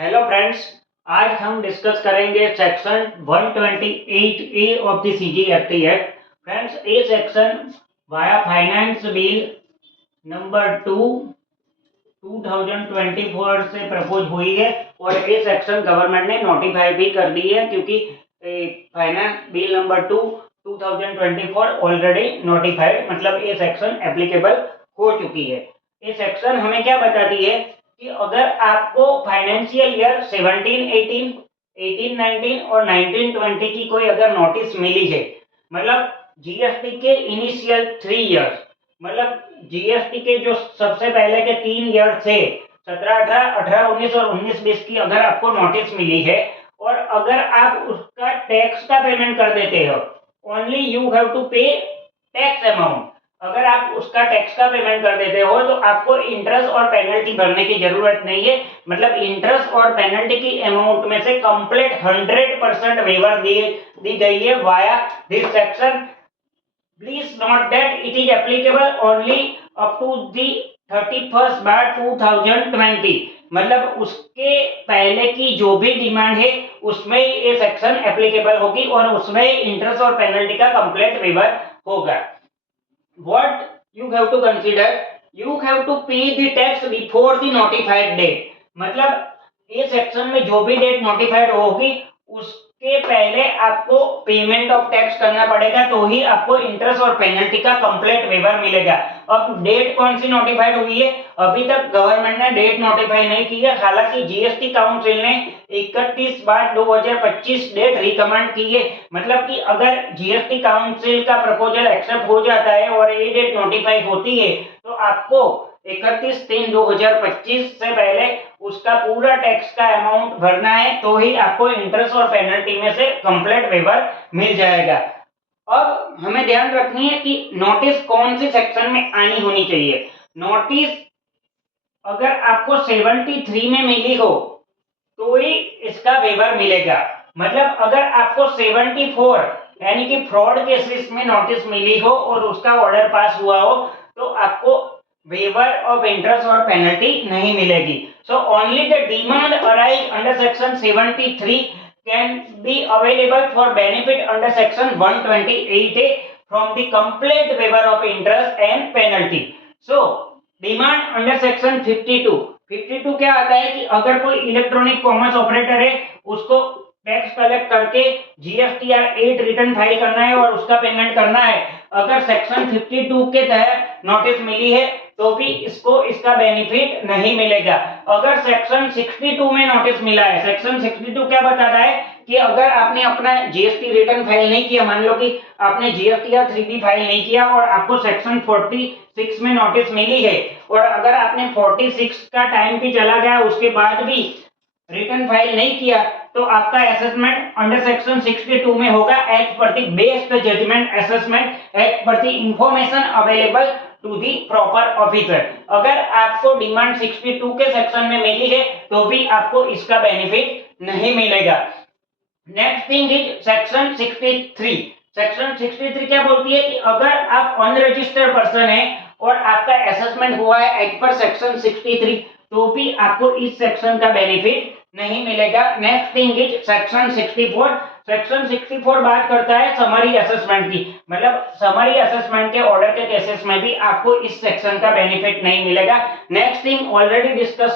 Hello friends, आज हम discuss करेंगे section 128 A of the CGST act. Friends, A section via finance bill number 2 2024 से propose हुई है और ये सेक्शन गवर्नमेंट ने नोटिफाई भी कर दी है, क्योंकि finance bill number 2 2024 already notified, मतलब ये सेक्शन एप्लीकेबल हो चुकी है। ये सेक्शन हमें क्या बताती है कि अगर आपको फाइनेंशियल ईयर 17-18, 18-19 और 19-20 की कोई अगर नोटिस मिली है, मतलब जीएसटी के इनिशियल 3 इयर्स, मतलब जीएसटी के जो सबसे पहले के 3 ईयर थे 17-18, 18-19 और 19-20 की अगर आपको नोटिस मिली है और अगर आप उसका टैक्स का पेमेंट कर देते हो, ओनली यू हैव टू पे टैक्स अमाउंट। अगर आप उसका टैक्स का पेमेंट कर देते हो तो आपको इंटरेस्ट और पेनल्टी भरने की जरूरत नहीं है, मतलब इंटरेस्ट और पेनल्टी की अमाउंट में से कंप्लीट 100% वेवर दी गई है via this section. Please note that it is applicable only up to the 31st March 2020, मतलब उसके पहले की जो भी डिमांड है उसमें ये सेक्शन एप्लीकेबल होगी और उसमें इंटरेस्ट और पेनल्टी का कंप्लीट वेवर होगा। What you have to consider, you have to pay the tax before the notified date, मतलब ये सेक्शन में जो भी डेट नोटिफाइड होगी उसके पहले आपको पेमेंट ऑफ टैक्स करना पड़ेगा, तो ही आपको इंटरेस्ट और पेनल्टी का कंप्लीट वेवर मिलेगा। अब डेट कौन सी नोटिफाइड हुई है? अभी तक गवर्नमेंट ने डेट नोटिफाई नहीं की है, हालांकि जीएसटी काउंसिल ने 31/2/2025 डेट रिकमेंड की है, मतलब कि अगर जीएसटी काउंसिल का प्रपोजल एक्सेप्ट हो जाता है और ये डेट नोटिफाई होती है तो आपको 31/3/2025 से पहले उसका पूरा टैक्स का अमाउंट भरना है, तो ही आपको इंटरेस्ट और पेनल्टी में से कंप्लीट वेवर मिल जाएगा। अब हमें ध्यान रखनी है कि नोटिस कौन सी सेक्शन में आनी होनी चाहिए। नोटिस अगर आपको 73 में मिली हो तो ही इसका वेवर मिलेगा, मतलब अगर आपको 74 यानी कि फ्रॉड केसेस में नोटिस मिली हो और उसका ऑर्डर पास हुआ हो तो आपको वेवर ऑफ इंटरेस्ट और पेनल्टी नहीं मिलेगी। So only the demand arise under section 73 can be available for benefit under section 128A from the complete waiver of interest and penalty. So demand under section 52 क्या आता है कि अगर कोई electronic commerce operator है, उसको टैक्स कलेक्ट करके GSTR 8 return file करना है और उसका पेमेंट करना है, अगर सेक्शन 52 के तहत नोटिस मिली है तो भी इसको इसका बेनिफिट नहीं मिलेगा। अगर सेक्शन 62 में नोटिस मिला है, सेक्शन 62 क्या बताता है कि अगर आपने अपना जीएसटी रिटर्न फाइल नहीं किया, मान लो कि आपने जीएसटीआर 3B फाइल नहीं किया और आपको सेक्शन 46 में नोटिस मिली है और अगर आपने 46 का टाइम भी चला गया उसके बाद भी रिटर्न फाइल नहीं किया तो आपका असेसमेंट अंडर सेक्शन 62 में होगा as per the based judgement assessment as per the information available to the proper officer. अगर आपको डिमांड 62 के सेक्शन में मिली है तो भी आपको इसका बेनिफिट नहीं मिलेगा। Next thing is section 63। Section 63 क्या बोलती है कि अगर आप अनरजिस्टर्ड पर्सन है और आपका असेसमेंट हुआ है एज पर सेक्शन 63 तो भी आपको इस सेक्शन का बेनिफिट नहीं मिलेगा। Next thing is section 64। Section 64 बात करता है समरी असेसमेंट की, मतलब समरी असेसमेंट के ऑर्डर के केसेस में भी आपको इस सेक्शन का बेनिफिट नहीं मिलेगा। Next thing already discuss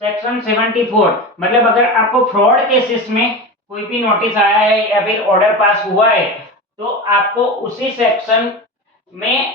section 74, मतलब अगर आपको फ्रॉड केसेस में कोई भी नोटिस आया है या फिर ऑर्डर पास हुआ है तो आपको उसी सेक्शन में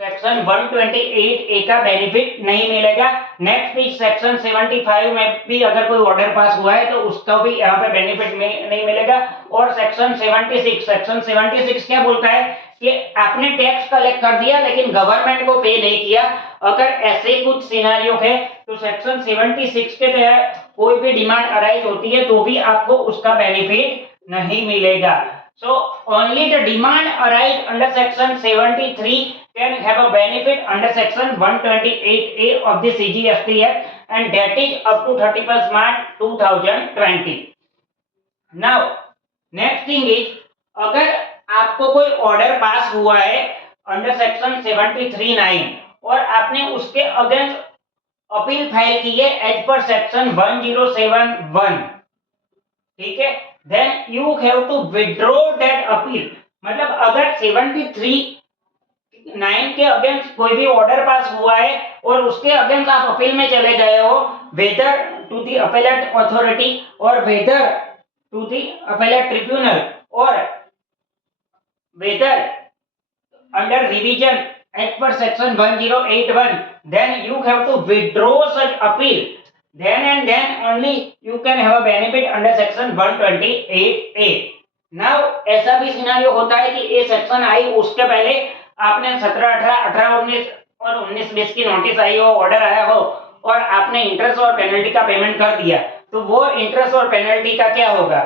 सेक्शन 128A का बेनिफिट नहीं मिलेगा। नेक्स्ट इज सेक्शन 75 में भी अगर कोई ऑर्डर पास हुआ है तो उसका भी यहाँ पे बेनिफिट नहीं मिलेगा। और सेक्शन 76 क्या बोलता है कि आपने टैक्स कलेक्ट कर दिया लेकिन गवर्नमेंट को पे नहीं किया, अगर ऐसे कुछ सिनेरियो है तो सेक्शन 76 के तहत कोई भी डिमांड अराइज होती है तो भी आपको उसका बेनिफिट नहीं मिलेगा। So only the demand arise under section 73 can have a benefit under section 128A of the CGST Act and that is up to 31st March 2020. Now next thing is अगर आपको कोई ऑर्डर पास हुआ है under section 73(9) और आपने उसके against appeal file की है एज पर सेक्शन 1071, ठीक है, then you have to withdraw that appeal. मतलब अगर 73(9) के अगेंस्ट कोई भी ऑर्डर पास हुआ है और उसके अगेंस्ट आप अपील में चले गए हो, whether to the appellate authority और whether to the appellate tribunal और whether under revision as per section 1081, then you have to withdraw such appeal, then and then only you can have a benefit under section 128A। now ऐसा भी scenario होता है कि ये section I उसके पहले आपने 17, 18, 18, 19 और 19, 20 की नोटिस आई हो, ऑर्डर आया हो और आपने इंटरेस्ट और पेनल्टी का पेमेंट कर दिया, तो वो इंटरेस्ट और पेनल्टी का क्या होगा?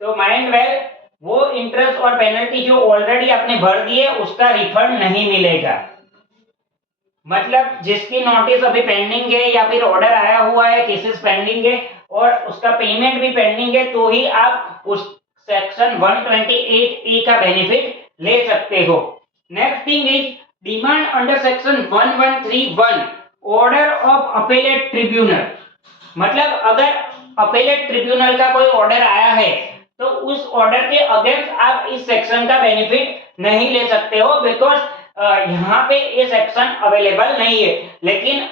तो माइंड वेल, वो इंटरेस्ट और पेनल्टी जो ऑलरेडी आपने भर दी है उसका रिफंड नहीं मिलेगा। मतलब जिसकी नोटिस अभी पेंडिंग है या फिर ऑर्डर आया हुआ है, केसेस पेंडिंग है और उसका पेमेंट भी पेंडिंग है, तो ही आप उस सेक्शन 128A का बेनिफिट ले सकते हो। Next thing is demand under section 1131 order of appellate tribunal. मतलब अगर अपीलेट ट्रिब्यूनल का कोई ऑर्डर आया है तो उस ऑर्डर के अगेंस्ट आप इस सेक्शन का बेनिफिट नहीं ले सकते हो, बिकॉज यहाँ पे ये सेक्शन अवेलेबल नहीं है। लेकिन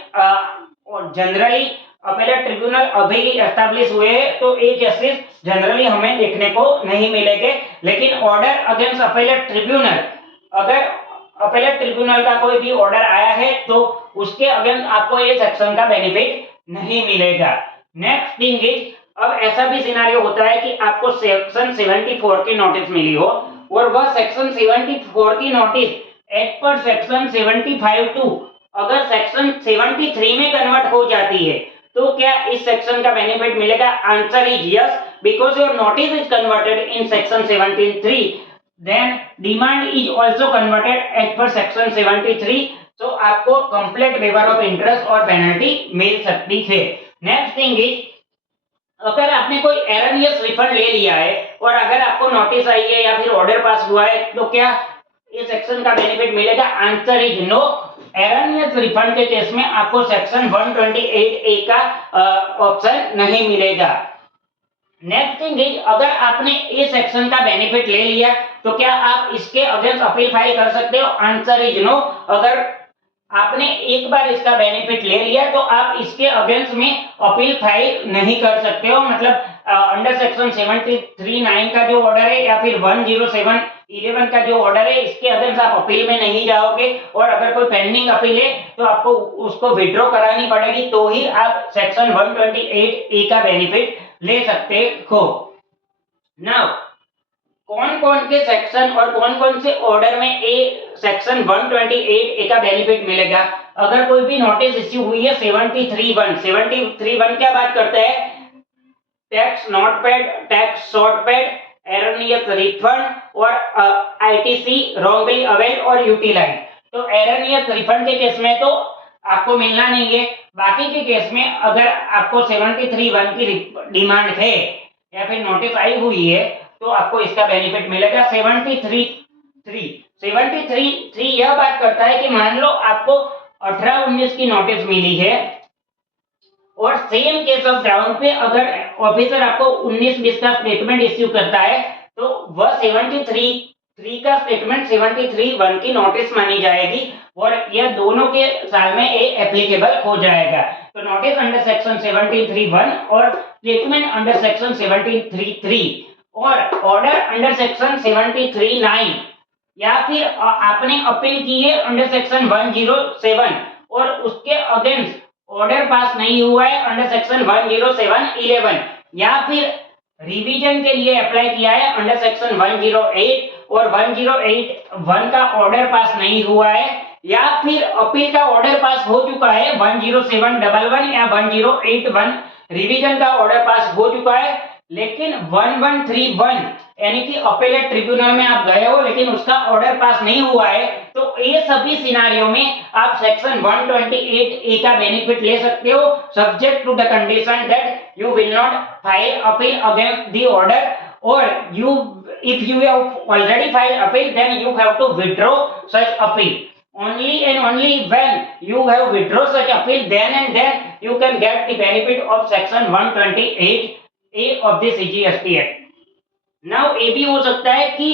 जनरली अपीलेट ट्रिब्यूनल अभी एस्टैब्लिश हुए हैं तो ये केसेस जनरली हमें देखने को नहीं मिलेंगे। लेकिन ऑर्डर अगेंस्ट अपीलेट ट्रिब्यूनल, अगर अपीलेट ट्रिब्यूनल का कोई भी ऑर्डर आया है तो उसके अगेंस्ट आपको ये सेक्शन का बेनिफिट नहीं मिलेगा। नेक्स्ट थिंग इज, अब ऐसा भी सिनेरियो होता है कि आपको सेक्शन 74 की नोटिस मिली हो और वह सेक्शन 74 की नोटिस एज पर सेक्शन 75(2) अगर सेक्शन 73 में कन्वर्ट हो जाती है तो क्या इस सेक्शन का बेनिफिट मिलेगा? Answer is yes, because your notice is converted in section 73, then demand is also converted as per section 73, तो आपको कंप्लीट वेवर ऑफ इंटरेस्ट और पेनल्टी मिल सकती है। नेक्स्ट थिंग इज, अगर आपने कोई एरनियस रिफंड ले लिया है और अगर आपको नोटिस आई है या फिर ऑर्डर पास हुआ है तो क्या इस सेक्शन का बेनिफिट मिलेगा? Answer is no. Erroneous refund के केस में आपको सेक्शन 128A का ऑप्शन नहीं मिलेगा। नेक्स्ट थिंग इज, अगर आपने इस सेक्शन का बेनिफिट ले लिया तो क्या आप इसके अगेंस्ट अपील फाइल कर सकते हो? Answer is no. अगर आपने एक बार इसका बेनिफिट ले लिया तो आप इसके अगेंस्ट में अपील फाइल नहीं कर सकते हो। मतलब अंडर सेक्शन 73(9) का जो ऑर्डर है या फिर 107(11) का जो ऑर्डर है, इसके अगेंस्ट आप अपील में नहीं जाओगे और अगर कोई पेंडिंग अपील है तो आपको उसको विड्रॉ करानी पड़ेगी, तो ही आप सेक्शन 128A का बेनिफिट ले सकते हो। नाउ कौन कौन के सेक्शन और कौन कौन से ऑर्डर में सेक्शन 128A का बेनिफिट मिलेगा? अगर कोई भी नोटिस इश्यू हुई है 73(1) क्या बात करते हैं? Tax not paid, tax short paid, erroneous refund और आईटीसी रॉन्गली अवेल और यूटिलाइज। तो एरनियस रिफंड के केस में तो आपको मिलना नहीं है। बाकी के केस में अगर आपको 73(1) की डिमांड है या फिर नोटिस आई हुई है तो आपको इसका बेनिफिट मिलेगा। 73(3) यह बात करता है कि मान लो आपको 18-19 की नोटिस मिली है और सेम केस ऑफ ग्राउंड पे अगर ऑफिसर आपको 19-20 का स्टेटमेंट इश्यू करता है तो वह 73(3) का स्टेटमेंट 73(1) की नोटिस मानी जाएगी और यह दोनों के साल में एप्लीकेबल हो जाएगा। तो नोटिस अंडर सेक्शन 73(1) और स्टेटमेंट अंडर सेक्शन 73(3) और ऑर्डर अंडर सेक्शन 73(9) या फिर आपने अपील की है अंडर सेक्शन 107 और उसके अगेंस्ट ऑर्डर पास नहीं हुआ है अंडर सेक्शन 107(11) या फिर रिवीजन के लिए अप्लाई किया है अंडर सेक्शन 108 और 108(1) का ऑर्डर पास नहीं हुआ है या फिर अपील का ऑर्डर पास हो चुका है 10711 या 1081 रिवीजन का ऑर्डर पास हो चुका है, लेकिन 1131 यानी कि अपीलेट ट्रिब्यूनल में आप गए हो लेकिन उसका ऑर्डर पास नहीं हुआ है, तो ये सभी सिनेरियो में आप सेक्शन 128A का बेनिफिट ले सकते हो, subject to the condition that you will not file appeal against the order और if you have already filed appeal then you have to withdraw such appeal. Only and only when you have withdraw such appeal then and then you can get the benefit of section 128A of the CGST Act. Now ये भी हो सकता है कि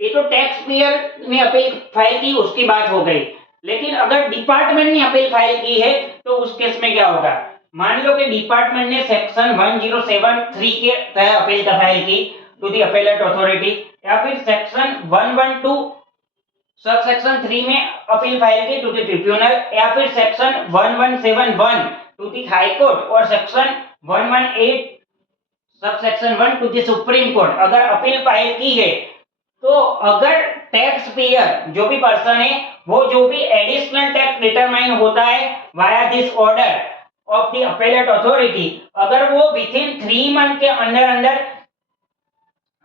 ये तो tax payer ने appeal file की, उसकी बात हो गई, लेकिन अगर डिपार्टमेंट ने अपील फाइल की है तो उस केस में क्या होगा? मान लो कि डिपार्टमेंट ने सेक्शन 1073 के तहत अपील का फाइल की टू द अपीलेट अथॉरिटी, या फिर सेक्शन 112 सब सेक्शन 3 में अपील फाइल की टू द ट्रिब्यूनल, या फिर section 1171 to the high court और section 118 sub section 1 to the supreme court अगर अपील फाइल की है, तो अगर टैक्स पेयर जो भी पर्सन है वो जो भी एडिशनल टैक्स डिटरमाइन होता है via this order of the appellate authority, अगर वो विद इन 3 मंथ के अंदर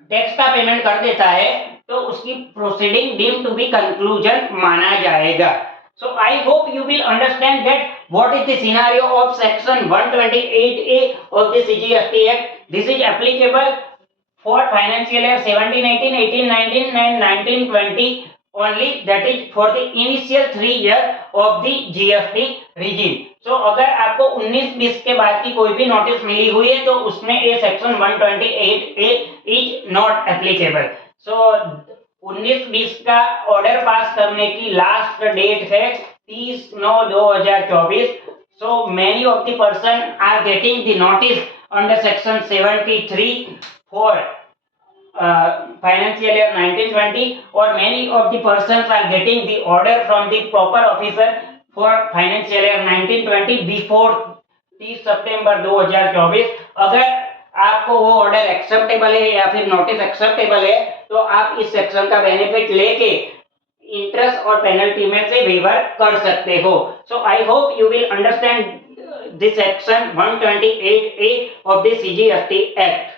टैक्स का पेमेंट कर देता है तो उसकी proceeding deemed to be conclusion माना जाएगा. So I hope you will understand that what is the scenario of section 128A of the CGST Act. This is applicable for financial year 17-18, 18-19 and 19-20 only, that is for the initial 3 year of the GST regime. So अगर आपको 19-20 के बाद की कोई भी notice मिली हुई है तो उसमें ये section 128A is not applicable. So 19-20 का ऑर्डर पास करने की लास्ट डेट है 30/9/2024. So many of the person are getting the notice under section 73 for financial year 19-20, or many of the persons are getting the order from the proper officer for financial year 19-20 before 30 सितंबर 2024. अगर आपको वो order acceptable है या फिर notice acceptable है तो आप इस सेक्शन का बेनिफिट लेके इंटरेस्ट और पेनल्टी में से वेवर कर सकते हो. So I hope you will understand this section 128A of the CGST Act.